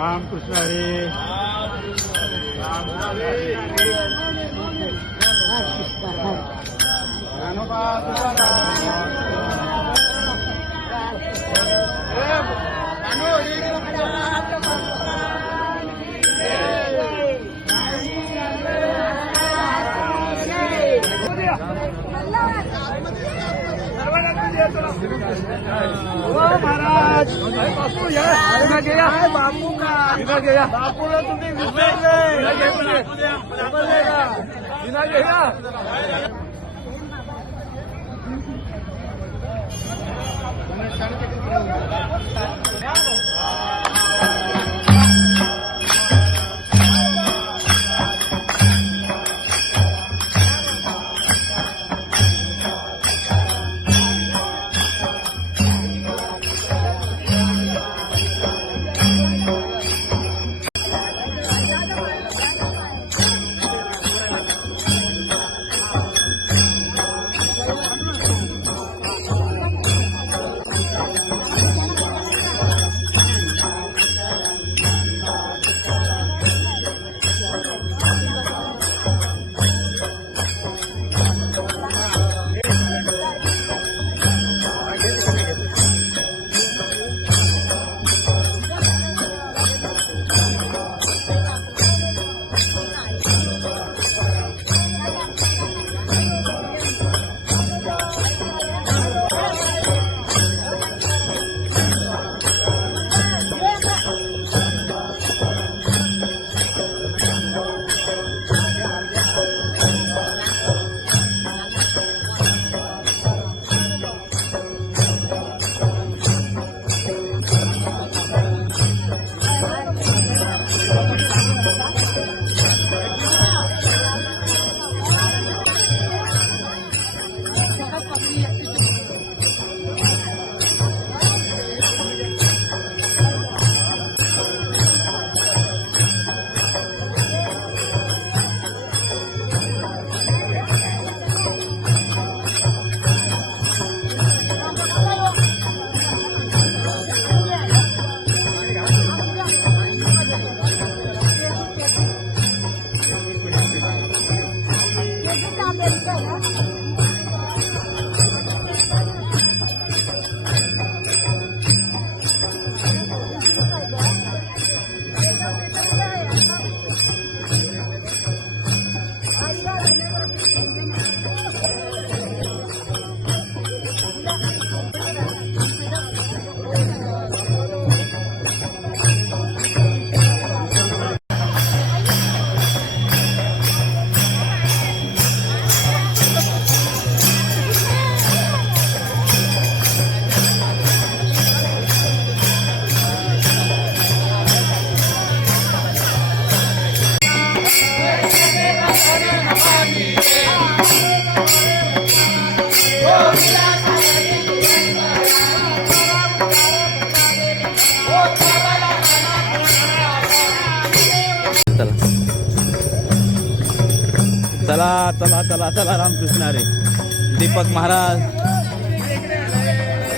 रामकृष्ण हरी. महाराज बापू या बापू का बापूला तुम्ही चला चला चला चला रामकृष्ण हरी. दीपक महाराज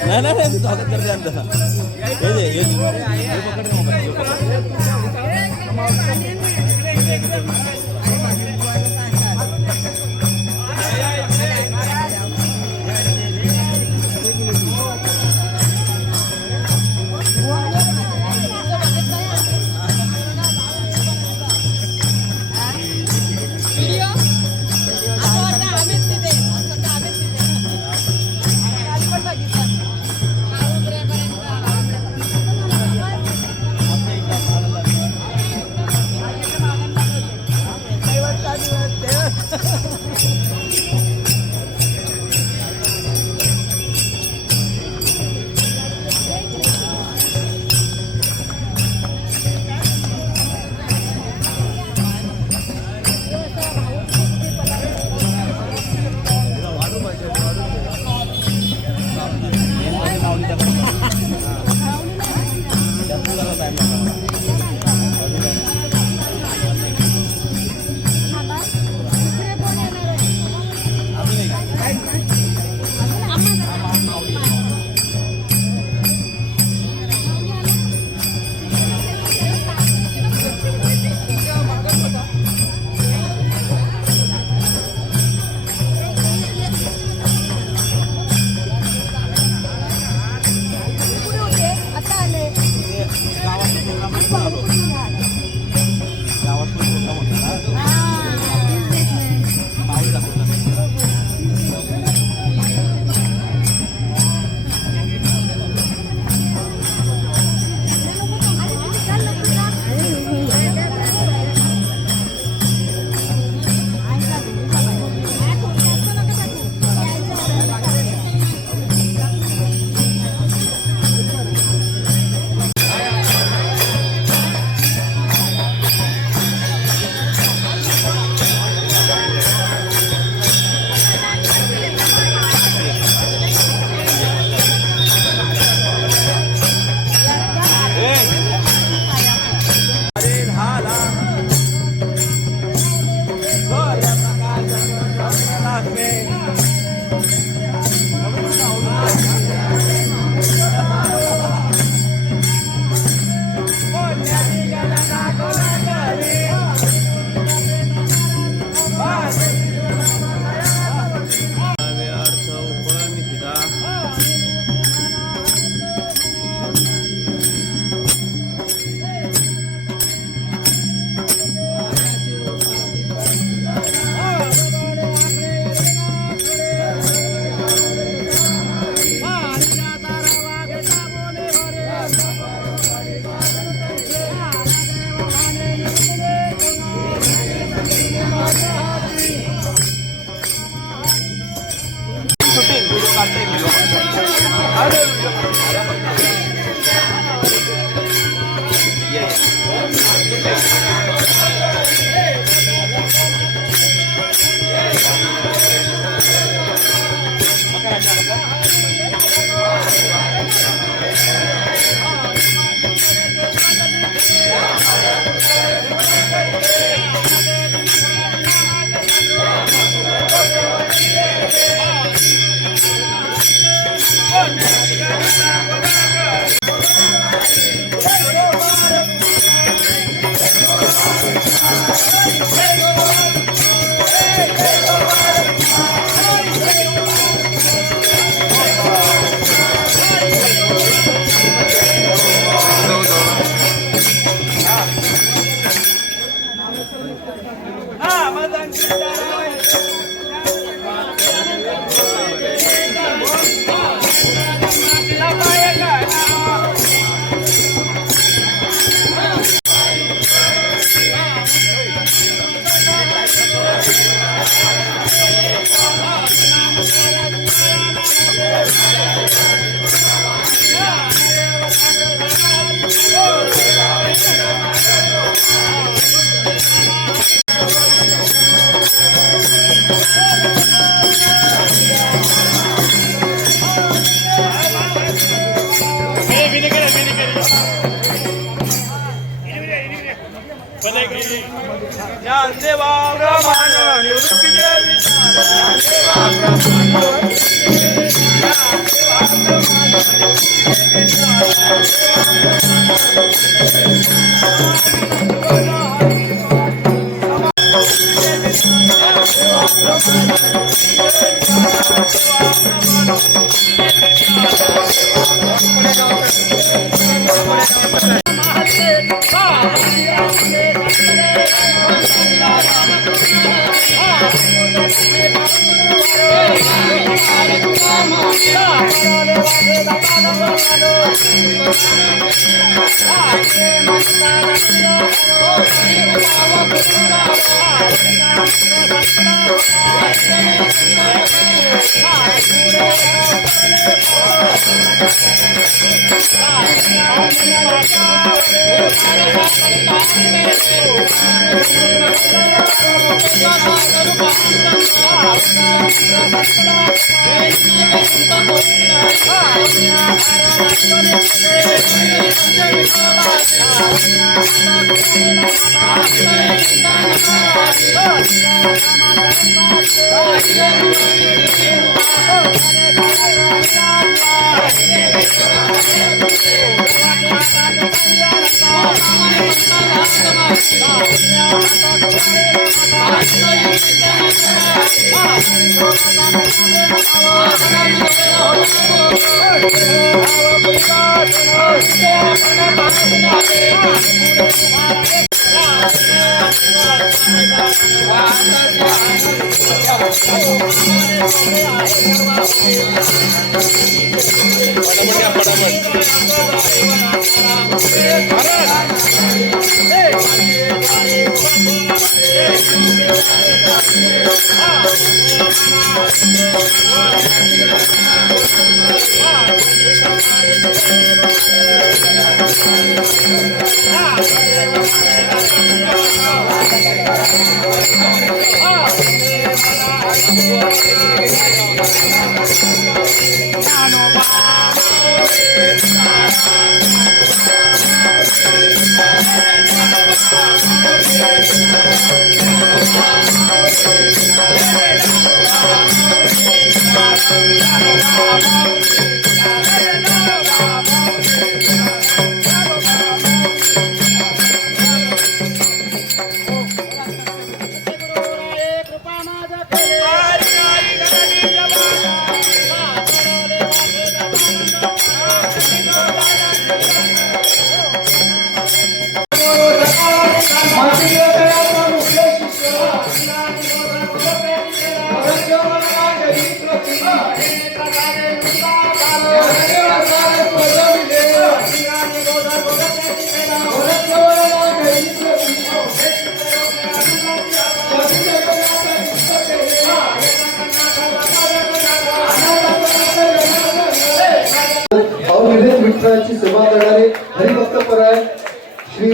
नाही नाही स्वागत करते Hare समाजाची सेवा करणारे हरिभक्त परायण श्री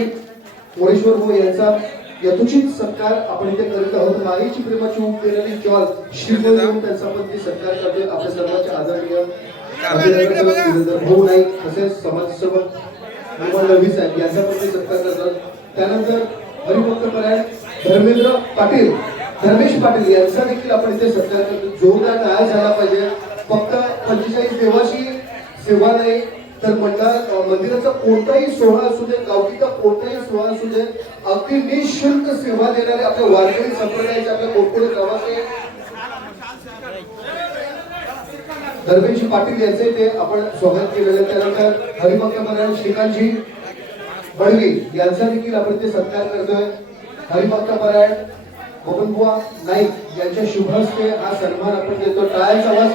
मोरेश्वर भाऊ यांचा यथोचित सत्कार आपण इथे करीत आहोत. माईची प्रेमाची ऊब देणारी जॉल श्रीफळ देऊन त्यांचा आपण ते सत्कार करतोय. आपल्या सर्वांचे आदरणीय भाऊ नाईक तसेच समाजसेवक निर्मल रवी साहेब यांचा पण ते सत्कार करतात. त्यानंतर हरिभक्त परायण धर्मेंद्र पाटील धर्मेश पाटील यांचा देखील आपण इथे सत्कार करतो. जोरदार टाळ्या झाला पाहिजे. फक्त 45 देवाची सेवा नाही तर मंदिराचा कोणताही सोहळा असू दे, गावकीचा कोणताही सोहळा असू दे, अगदी निःशुल्क सेवा देणारे आपल्या वारकरी संप्रदायाचे आपल्या कोणकोणी गावाचे धर्मेश पाटील यांचे ते आपण स्वागत केलेलं. त्यानंतर हरिभक्त परायण श्रीकांतजी बडवी यांचा देखील आपण ते सत्कार करतोय. हरिभक्त परायण बबनबुवा नाईक यांच्या शुभ हस्ते हा सन्मान आपण देतो. टाळ्यांचा आवाज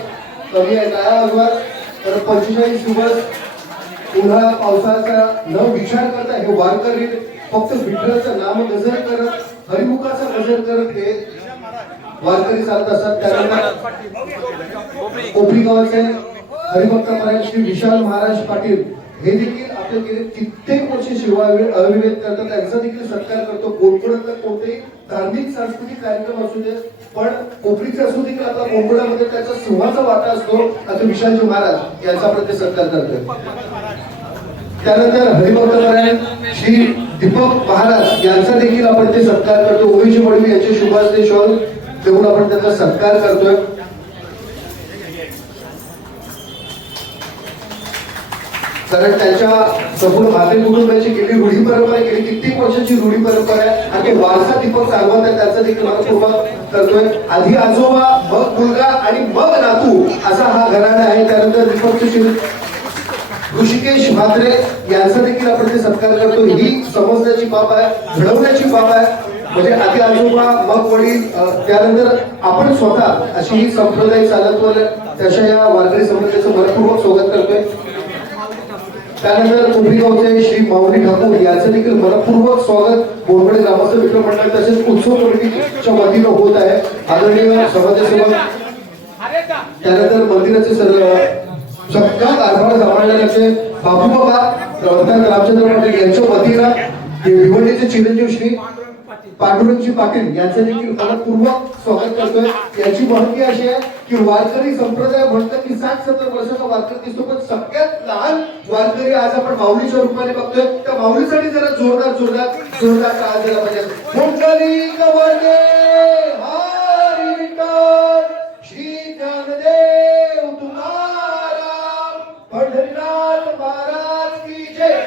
कमी आहे, टाळ्या वाजवा. तर 45 दिवस उन्हाळा पावसाचा न विचार करता हे वारकरी फक्त विठ्ठलाचं नाम गजर करत हरिमुखाचा गजर करत हे वारकरी चालत असतात. त्यानंतर कोपरी गावाचे हरिभक्त परायण श्री विशाल महाराज पाटील हे देखील आपल्या गेले कित्येक वर्ष सेवा अविवेक करतात. त्यांचा देखील सत्कार करतो. कोणकोणातला कोणतेही धार्मिक सांस्कृतिक कार्यक्रम असू दे पण कोपरीचा असू देखील आपला कोणकोणामध्ये त्याचा सिंहाचा वाटा असतो. असं विशालजी महाराज यांचा आपण ते सत्कार करतोय. त्यानंतर हरिभक्त परायण श्री दीपक महाराज यांचा देखील आपण ते सत्कार करतो. ओवीजी बडवी यांचे शुभ हस्ते शॉल देऊन आपण त्यांचा सत्कार करतोय. कारण त्यांच्या संपूर्ण भारतीय कुटुंबाची गेली रूढी परंपरा गेली कित्येक वर्षाची रूढी परंपरा आहे आणि वारसा दीपक चालवत आहे त्यांचा देखील मनपूर्वक करतोय. आधी आजोबा मग मुलगा आणि मग नातू असा हा घराणा आहे. त्यानंतर दीपकचे ऋषिकेश म्हात्रे यांचा देखील आपण ते सत्कार करतो. ही समजण्याची बाब आहे, घडवण्याची बाब आहे. म्हणजे आधी आजोबा मग वडील त्यानंतर आपण स्वतः अशी ही संप्रदाय चालत तशा या वारकरी संप्रदायाचं मनपूर्वक स्वागत करतोय. त्यानंतर कोपरी गावचे श्री माऊली ठाकूर यांचं देखील मनपूर्वक स्वागत बोरकडे ग्रामस्थ मित्र मंडळ तसेच उत्सव कमिटीच्या वतीनं होत आहे. आदरणीय समाजसेवक त्यानंतर मंदिराचे सगळा कारभार सांभाळण्याचे बाबू बाबा रामचंद्र पाटील यांच्या वतीनं भिवंडीचे चिरंजीव श्री पांडुरंगजी पाटील यांचं देखील मनपूर्वक स्वागत करतोय. याची माहिती अशी आहे की वारकरी संप्रदाय म्हणतात की 60-70 वर्षाचा वारकरी दिसतो पण सगळ्यात लहान वारकरी आज आपण माऊलीच्या रूपाने बघतोय. त्या माऊलीसाठी जरा जोरदार टाळ्या दिला पाहिजे. पुंडलिक वंदे हरी विठ्ठल श्री ज्ञानदेव तुकाराम पंढरीनाथ महाराज की जय.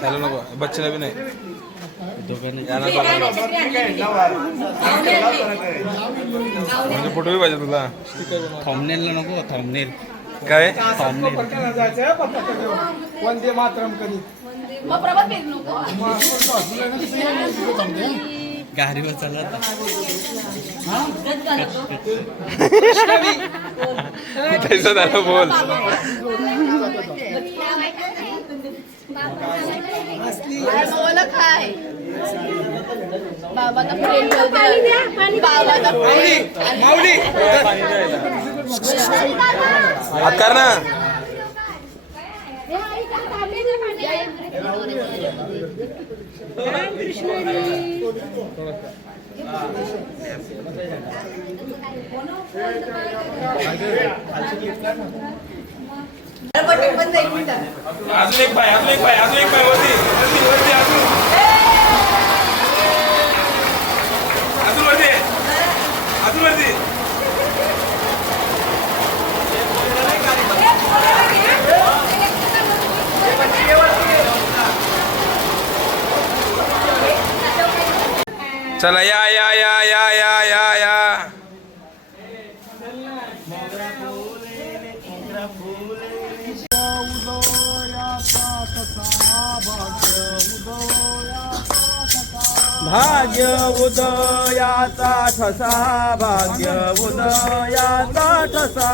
त्याला नको बच्चेला बी नाही म्हणजे फोटो बी पाहिजे तुला. थंबनेलला नको थंबनेल काय वंदे मातरम कधी गाडीवर चालत त्याचं त्याला बोल. कर ना अजून एक पाय वरती अजून वरती चला या भाग्य उदयाचा ठसा भाग्य उदयाचा ठसा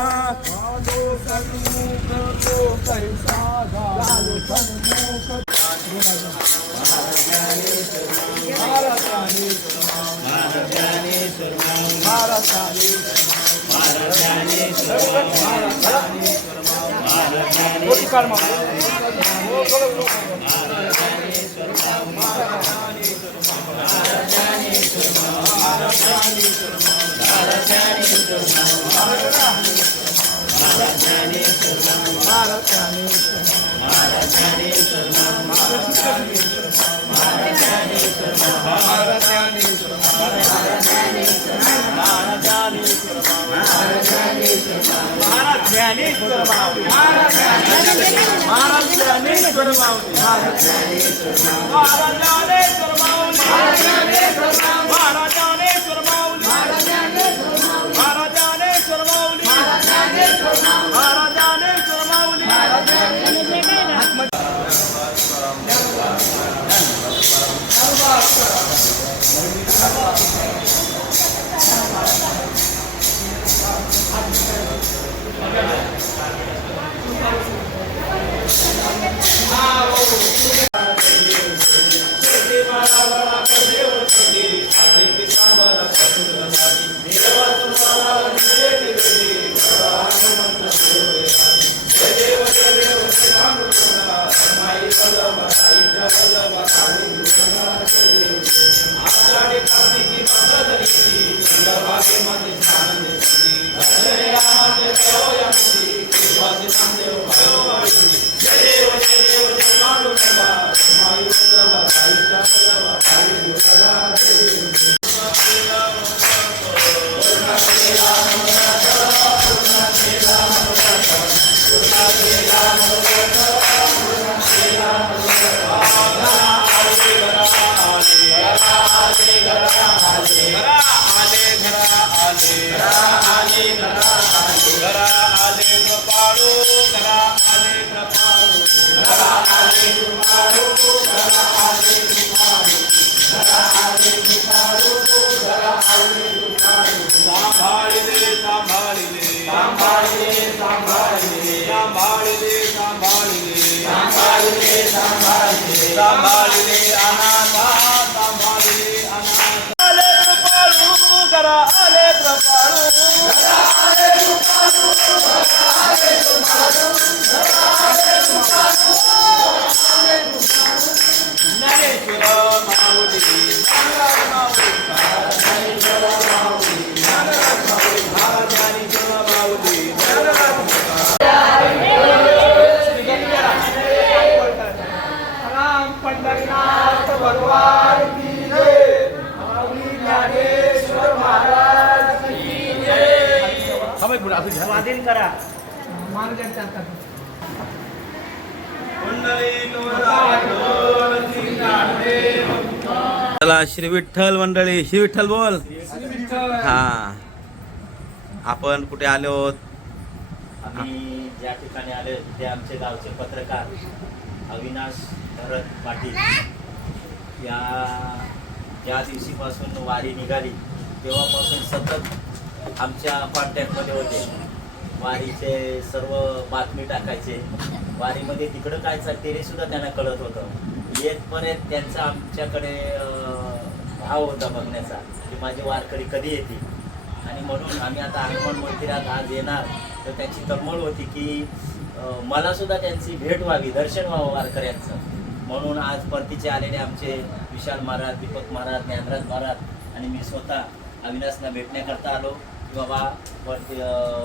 स्वाधीन करा. चला श्री विठ्ठल मंडळी, श्री विठ्ठल बोल. हा, आपण कुठे आलो आहोत? आम्ही ज्या ठिकाणी आले ते आमचे गावचे पत्रकार अविनाश भरत पाटील. या दिवशीपासून वारी निघाली तेव्हापासून सतत आमच्या कॉन्टॅक्टमध्ये होते. वारीचे सर्व बातमी टाकायचे. वारीमध्ये तिकडं काय चालते हे सुद्धा त्यांना कळत होतं. येतपर्यंत त्यांचा आमच्याकडे भाव होता बघण्याचा की माझी वारकरी कधी येते. आणि म्हणून आम्ही आता हनुमान मंदिरात आज येणार तर त्यांची तळमळ होती की मला सुद्धा त्यांची भेट व्हावी, दर्शन व्हावं वारकऱ्यांचं. म्हणून आज परतीचे आलेले आमचे विशाल महाराज, दीपक महाराज, ज्ञानराज महाराज आणि मी स्वतः अविनाशला भेटण्याकरता आलो की बाबा वरती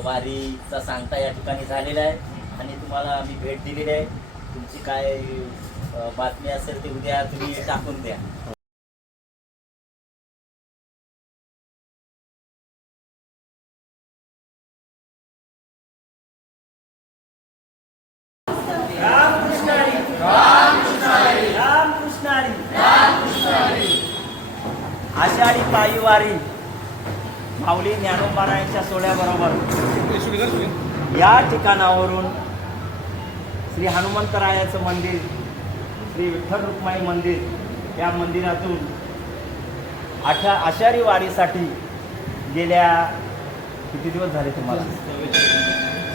वारीचा सांगता या ठिकाणी झालेला आहे आणि तुम्हाला मी भेट दिलेली आहे. तुमची काय बातमी असेल ते उद्या तुम्ही टाकून द्या. आषाढी पायी वारी माऊली ज्ञानोबारायांच्या सोहळ्याबरोबर या ठिकाणावरून श्री हनुमंतरायाचं मंदिर, श्री विठ्ठल रुक्माई मंदिर या मंदिरातून आषाढी वारीसाठी गेल्या किती दिवस झाले तुम्हाला?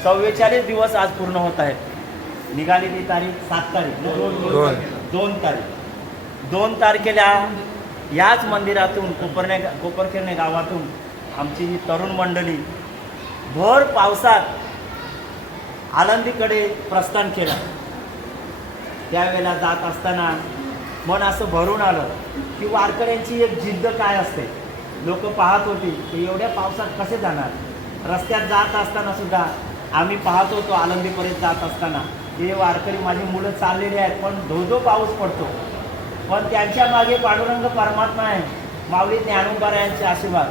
44 दिवस आज पूर्ण होत आहेत. निघालेली तारीख 7 तारीख 2 तारखेला याच मंदिरातून कोपरखेरणे गावातून आमची ही तरुण मंडळी भर पावसात आळंदीकडे प्रस्थान केलं. त्यावेळेला जात असताना मन असं भरून आलं की वारकऱ्यांची एक जिद्द काय असते. लोक पाहत होती की एवढ्या पावसात कसे जाणार. रस्त्यात जात असताना सुद्धा आम्ही पाहत होतो आळंदीपर्यंत जात असताना हे वारकरी माझी मुलं चाललेली आहेत, पण धो पाऊस पडतो, पण त्यांच्या मागे पांडुरंग परमात्मा आहे, माऊली ज्ञानोबारायांचे आशीर्वाद.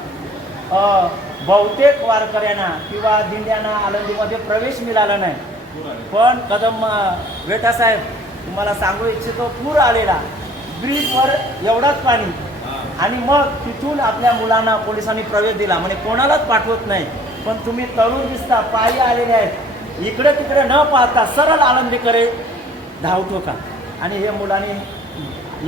बहुतेक वारकऱ्यांना किंवा दिंड्यांना आळंदीमध्ये प्रवेश मिळाला नाही. पण कदम वेठासाहेब तुम्हाला सांगू इच्छितो, पूर आलेला, ब्रिजवर एवढाच पाणी आणि मग तिथून आपल्या मुलांना पोलिसांनी प्रवेश दिला. म्हणजे कोणालाच पाठवत नाही, पण तुम्ही तरुण दिसता, पायी आलेले आहेत, इकडे तिकडे न पाहता सरळ आळंदीकडे धावतो का. आणि हे मुलांनी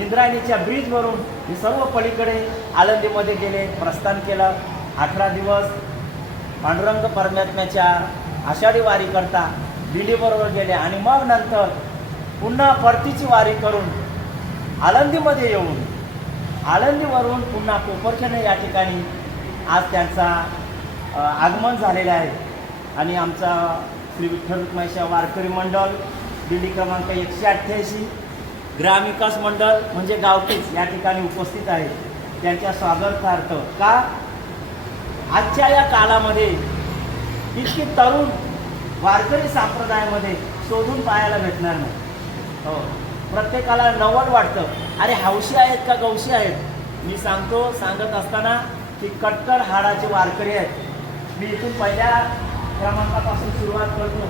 इंद्रायणीच्या ब्रिजवरून हे सर्व पलीकडे आळंदीमध्ये गेले, प्रस्थान केलं. 18 दिवस पांडुरंग परमात्म्याच्या आषाढी वारी करता दिंडीबरोबर गेले आणि मग नंतर पुन्हा परतीची वारी करून आळंदीमध्ये येऊन आळंदीवरून पुन्हा कोपरखेरणे या ठिकाणी आज त्यांचा आगमन झालेलं आहे. आणि आमचा श्री विठ्ठल रुक्माईच्या वारकरी मंडळ दिंडी क्रमांक 188 ग्रामविकास मंडळ म्हणजे गावकीच या ठिकाणी उपस्थित आहे. त्यांच्या स्वागतार्थ का आजच्या या काळामध्ये इतकी तरुण वारकरी संप्रदायामध्ये शोधून पाहायला भेटणार नाही. हो, प्रत्येकाला नवल वाटतं, अरे हौशी आहेत का गौशी आहेत. मी सांगत असताना की कट्टर हाडाचे वारकरी आहेत. मी इथून पहिल्या क्रमांकापासून सुरुवात करतो.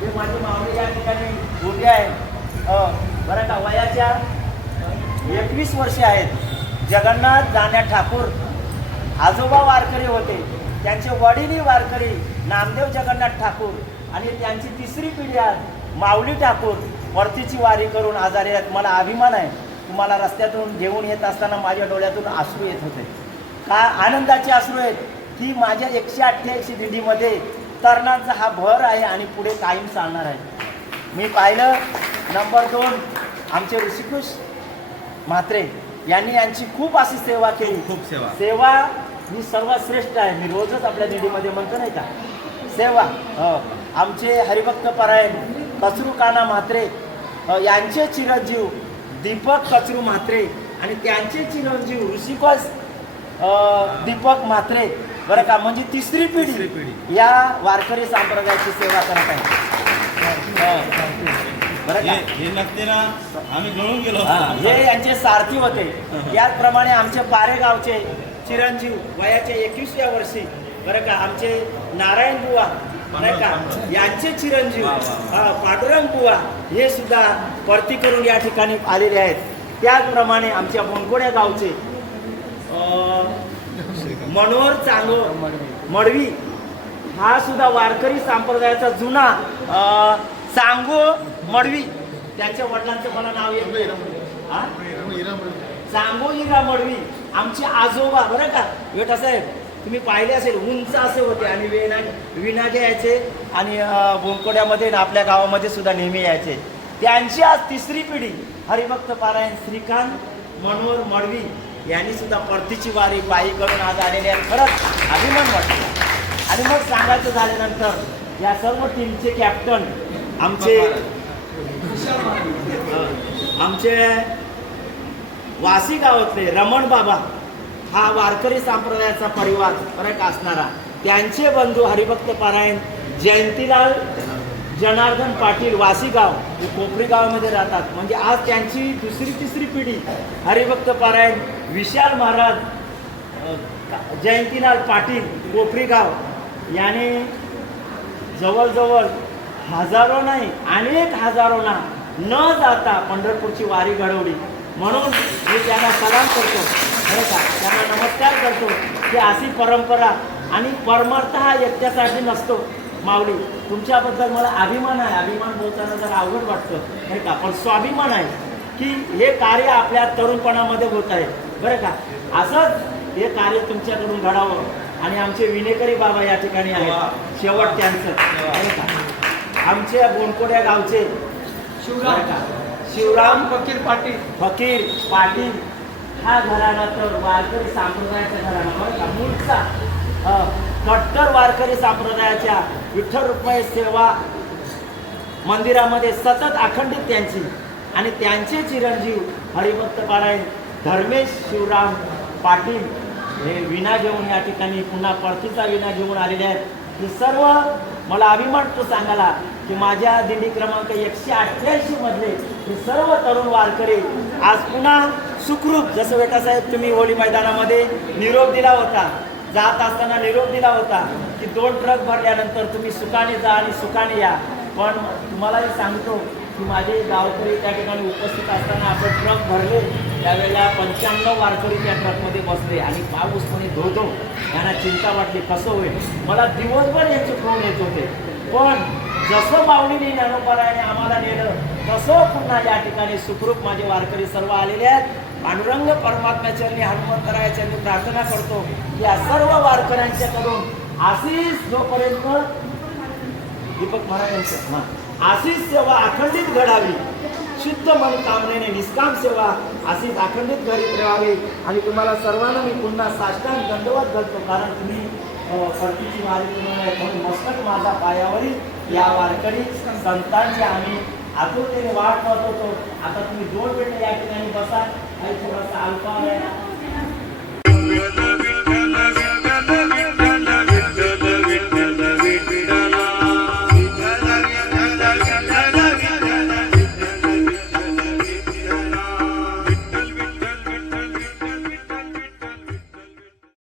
हे माझी मावळी या ठिकाणी उभी आहे. बरं का, वयाच्या 21 वर्षे आहेत. जगन्नाथ जाण्या ठाकूर आजोबा वारकरी होते, त्यांचे वडीलही वारकरी नामदेव जगन्नाथ ठाकूर आणि त्यांची तिसरी पिढी आज माऊली ठाकूर परतीची वारी करून आजारी आहेत. मला अभिमान आहे. तुम्हाला रस्त्यातून घेऊन येत असताना माझ्या डोळ्यातून अश्रू येत होते. का आनंदाचे अश्रू आहेत की माझ्या 188 दिंडीमध्ये तरुणांचा हा भर आहे आणि पुढे कायम चालणार आहे. मी पाहिलं नंबर 2 आमचे ऋषिकेश म्हात्रे यांनी यांची खूप अशी सेवा केली. खूप सेवा ही सर्वात श्रेष्ठ आहे. मी रोजच आपल्या दिंडीमध्ये म्हणतो नाही का सेवा. आमचे हरिभक्त परायण कचरू काना म्हात्रे यांचे चिरंजीव दीपक कचरू म्हात्रे आणि त्यांचे चिरंजीव ऋषिकेश दीपक म्हात्रे, बरं का, म्हणजे तिसरी पिढी या वारकरी संप्रदायाची सेवा करत आहे. बरं का, हे नसते ना आम्ही गळून गेलो. हे यांचे सारथी होते. याचप्रमाणे आमचे पारेगावचे चिरंजीव वयाच्या 21व्या वर्षी, बरं का, आमचे नारायण बुवा, बरं का, यांचे चिरंजीव पांडुरंग बुवा हे सुद्धा परती करून या ठिकाणी आलेले आहेत. त्याचप्रमाणे आमच्या बोनकोड्या गावचे मनोहर चांगो मडवी हा सुद्धा वारकरी संप्रदायाचा जुना चांगो मडवी, त्यांच्या वडिलांचं मला नाव येत चांगो हिरा मडवी आमचे आजोबा, बरं का. वेठासाहेब तुम्ही पाहिले असेल उंच असे होते आणि विनागे यायचे आणि बोनकोड्यामध्ये आपल्या गावामध्ये सुद्धा नेहमी यायचे. त्यांची आज तिसरी पिढी हरिभक्त पारायण श्रीकांत मनोहर मडवी यांनी सुद्धा परतीची वारी पायी करून आज आलेले आहेत. खरंच अभिमान वाटतो. आणि मग सांगायचं झाल्यानंतर या सर्व टीमचे कॅप्टन आमचे वासी गावातले रमण बाबा, हा वारकरी संप्रदायाचा परिवार फरक असणारा त्यांचे बंधू हरिभक्त पारायण जयंतीलाल जनार्दन पाटील वासीगाव हे कोपरी गावामध्ये राहतात. म्हणजे आज त्यांची दुसरी तिसरी पिढी हरिभक्त पारायण विशाल महाराज जयंतीलाल पाटील कोपरी गाव याने जवळजवळ हजारो नाही अनेक हजारोना न जाता पंढरपूरची वारी घडवली. म्हणून मी त्यांना सलाम करतो, बरं का, त्यांना नमस्कार करतो की अशी परंपरा आणि परमार्थ हा एकट्यासाठी नसतो. माऊली तुमच्याबद्दल मला अभिमान आहे. अभिमान बोलताना जरा अवघड वाटतं नाही का, पण स्वाभिमान आहे की हे कार्य आपल्या तरुणपणामध्ये होत आहे. बरं का, असंच हे कार्य तुमच्याकडून घडावं. आणि आमचे विनेकरी बाबा या ठिकाणी आहेत, शेवट त्यांचं बरं का. आमच्या बोनकोड्या गावचे शिवराम फकीर पाटील हा घराणा तर वारकरी संप्रदायाचा घराणा बरं का, मूळचा कट्टर वारकरी संप्रदायाच्या विठ्ठल रुक्माई सेवा मंदिरामध्ये सतत अखंडित त्यांची आणि त्यांचे चिरंजीव हरिभक्त पारायण धर्मेश शिवराम पाटील हे विना घेऊन या ठिकाणी पुन्हा परतीचा विना घेऊन आलेले आहेत. हे सर्व मला अभिमान तो सांगायला की माझ्या दिंडी क्रमांक 188 मधले हे सर्व तरुण वारकरी आज पुन्हा सुखरूप, जसं वेटासाहेब तुम्ही होळी मैदानामध्ये निरोप दिला होता, जात असताना निरोप दिला होता की 2 ट्रक भरल्यानंतर तुम्ही सुखाने जा आणि सुखाने या. पण तुम्हालाही सांगतो की माझे गावकरी त्या ठिकाणी उपस्थित असताना आपण ट्रक भरले त्यावेळेला 95 वारकरी त्या ट्रकमध्ये बसले आणि पाऊस कोणी धोधो, यांना चिंता वाटली कसं होईल. मला दिवसभर याचे फोन येत होते, पण जसं माऊलीने ज्ञानोबारायाने आम्हाला नेलं तसं पुन्हा या ठिकाणी सुखरूप माझे वारकरी सर्व आलेले आहेत. पांडुरंग परमात्म्याचरणी हनुमंतरायाचरणी प्रार्थना करतो की या सर्व वारकऱ्यांच्याकडून आशीष जोपर्यंत दीपक महाराजांचं आशीष सेवा अखंडित घडावी, शुद्ध मनकामनेने निष्काम सेवा अशीच अखंडित घडीत राहावी. आणि तुम्हाला सर्वांना मी पुन्हा साष्टांग दंडवत घालतो, कारण तुम्ही परतीची वारी तुम्हाला म्हणून मस्तक माझा पायावरील या वारकरी संतांची आम्ही आतुरतेने वाट पाहत होतो. आता तुम्ही 2 मिनिटं या ठिकाणी बसा आणि थोडासा अल्पाहार आहे.